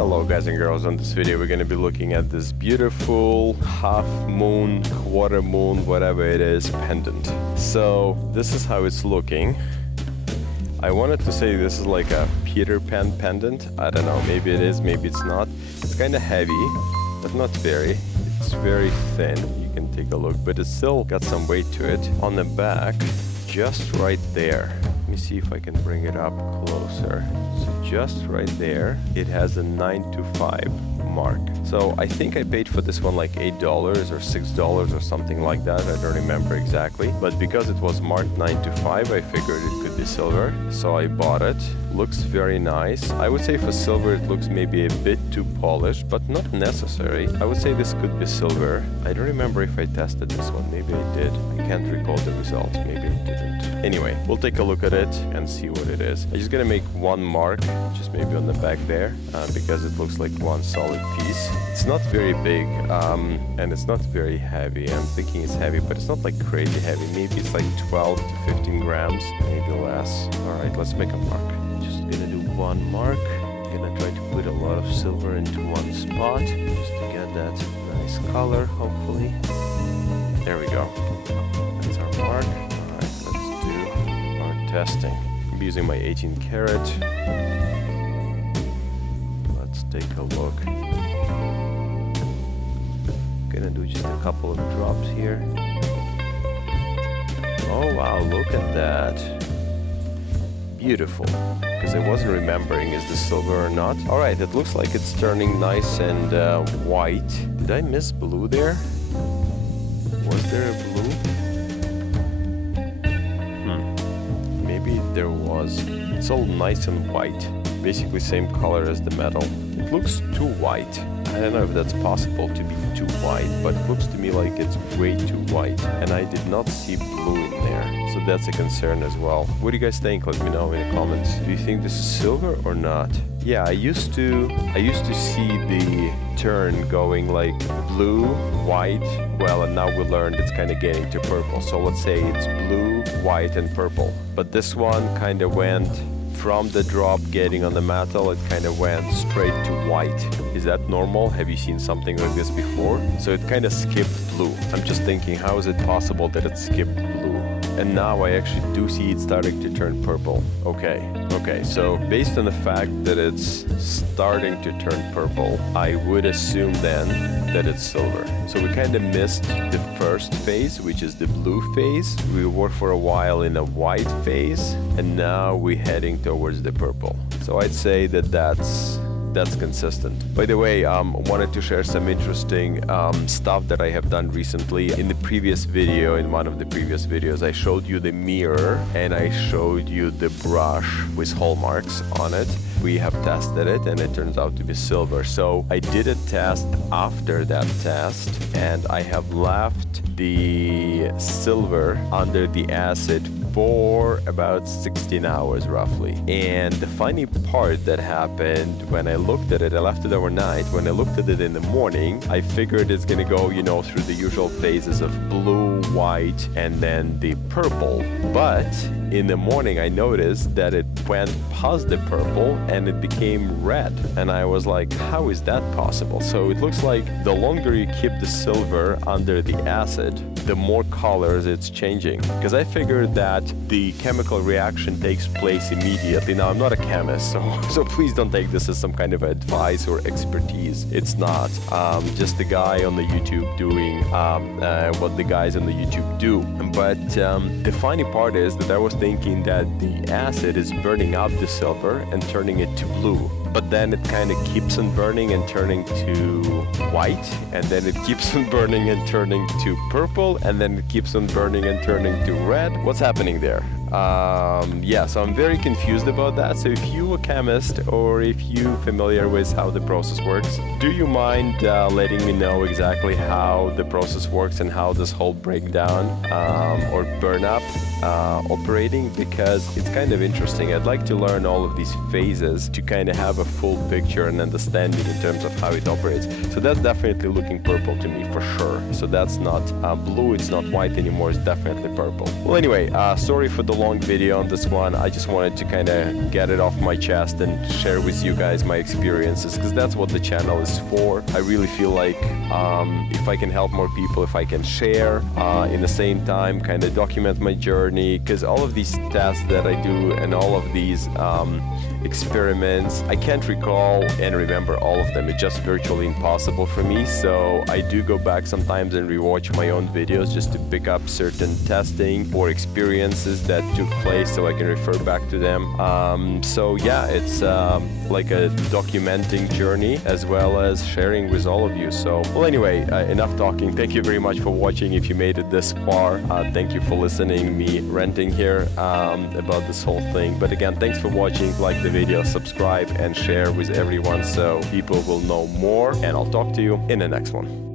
Hello guys and girls, on this video we're going to be looking at this beautiful half moon, quarter moon, whatever it is, pendant. So this is how it's looking. I wanted to say this is like a Peter Pan pendant. I don't know, maybe it is, maybe it's not. It's kind of heavy, but not very. It's very thin, you can take a look, but it's still got some weight to it. On the back, just right there. Let me see if I can bring it up closer. So just right there, it has a 9 to 5 mark. So I think I paid for this one like $8 or $6 or something like that. I don't remember exactly. But because it was marked 9 to 5, I figured it could be silver. So I bought it. Looks very nice. I would say for silver it looks maybe a bit too polished, but not necessary. I would say this could be silver. I don't remember if I tested this one. Maybe I did. I can't recall the results. Maybe I didn't. Anyway, we'll take a look at it and see what it is. I'm just gonna make one mark, just maybe on the back there, because it looks like one solid piece. It's not very big, and it's not very heavy. I'm thinking it's heavy, but it's not like crazy heavy. Maybe it's like 12 to 15 grams, maybe less. All right, let's make a mark. Just gonna do one mark. Gonna try to put a lot of silver into one spot, just to get that nice color, hopefully. There we go. That's our mark. Testing. I'm using my 18 karat. Let's take a look. Gonna do just a couple of drops here. Oh wow, look at that. Beautiful. Because I wasn't remembering, is this silver or not? Alright, it looks like it's turning nice and white. Did I miss blue there? Was there a blue? There was. It's all nice and white, basically same color as the metal. It looks too white. I don't know if that's possible to be too white, but it looks to me like it's way too white, and I did not see blue in there, so that's a concern as well. What do you guys think? Let me know in the comments. Do you think this is silver or not? Yeah, I used to see the turn going like blue, white, well, and now we learned it's kind of getting to purple. So let's say it's blue, white, and purple. But this one kind of went from the drop getting on the metal, it kind of went straight to white. Is that normal? Have you seen something like this before? So it kind of skipped blue. I'm just thinking, how is it possible that it skipped blue? And now I actually do see it starting to turn purple. Okay, so based on the fact that it's starting to turn purple, I would assume then that it's silver. So we kind of missed the first phase, which is the blue phase. We were for a while in a white phase, and now we're heading towards the purple. So I'd say that that's consistent. By the way, wanted to share some interesting stuff that I have done recently. In the previous video, in one of the previous videos, I showed you the mirror and I showed you the brush with hallmarks on it. We have tested it and it turns out to be silver. So I did a test after that test and I have left the silver under the acid for about 16 hours roughly. And the funny part that happened when I looked at it, I left it overnight. When I looked at it in the morning, I figured it's gonna go, through the usual phases of blue, white, and then the purple. But in the morning, I noticed that it went past the purple and it became red. And I was like, how is that possible? So it looks like the longer you keep the silver under the acid, the more colors it's changing. Because I figured that the chemical reaction takes place immediately. Now, I'm not a chemist, so please don't take this as some kind of advice or expertise. It's not. Just the guy on the YouTube doing what the guys on the YouTube do. But the funny part is that I was thinking that the acid is burning out the silver and turning it to blue. But then it kind of keeps on burning and turning to white, and then it keeps on burning and turning to purple, and then it keeps on burning and turning to red. What's happening there? Yeah, so I'm very confused about that. So if you a chemist or if you familiar with how the process works, do you mind letting me know exactly how the process works and how this whole breakdown or burn up operating? Because it's kind of interesting. I'd like to learn all of these phases to kind of have a full picture and understanding in terms of how it operates. So that's definitely looking purple to me for sure. So that's not blue, it's not white anymore, it's definitely purple. Well, anyway, sorry for the long video on this one. I just wanted to kind of get it off my chest and share with you guys my experiences, because that's what the channel is for. I really feel like if I can help more people, if I can share in the same time, kind of document my journey, because all of these tests that I do and all of these experiments, I can't recall and remember all of them. It's just virtually impossible for me. So I do go back sometimes and rewatch my own videos just to pick up certain testing or experiences that took place so I can refer back to them. So yeah, it's like a documenting journey as well as sharing with all of you. So, well, anyway, enough talking. Thank you very much for watching. If you made it this far, thank you for listening, me ranting here about this whole thing. But again, thanks for watching. Like the video, subscribe and share with everyone so people will know more, and I'll talk to you in the next one.